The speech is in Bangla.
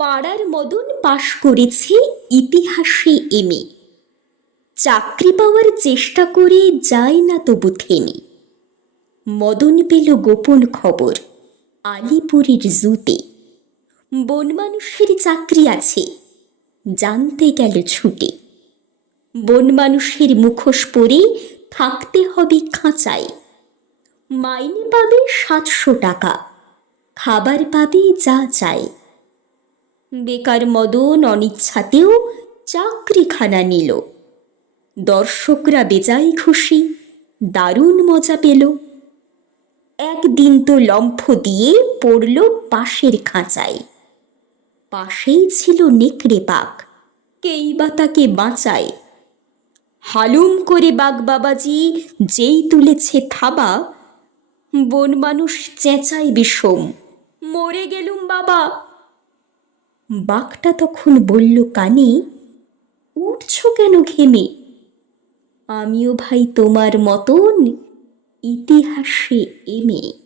পাড়ার মদন পাশ করেছে ইতিহাসে এমে। চাকরি পাওয়ার চেষ্টা করে যায় না তবু থেমে। মদন পেল গোপন খবর আলিপুরের জুতে। বন মানুষের চাকরি আছে, জানতে গেল ছুটে। বন মানুষের মুখোশ পরে থাকতে হবে খাঁচায়। মাইনে পাবে সাতশো টাকা, খাবার পাবে যা চায়। বেকার মদন অনিচ্ছাতেও চাকরিখানা নিল। দর্শকরা বেজায় খুশি, দারুণ মজা পেল। একদিন তো লম্ফ দিয়ে পড়ল পাশের খাঁচায়। পাশেই ছিল নেকড়ে বাঘ, কেই বা তাকে বাঁচায়। হালুম করে বাঘ বাবাজি যেই তুলেছে থাবা, বন মানুষ চেঁচায় বিষম, মরে গেলুম বাবা। বাঘটা তখন বলল কানে উঠছ কেন ঘেমে? আমিও ভাই তোমার মতন ইতিহাসে এমে।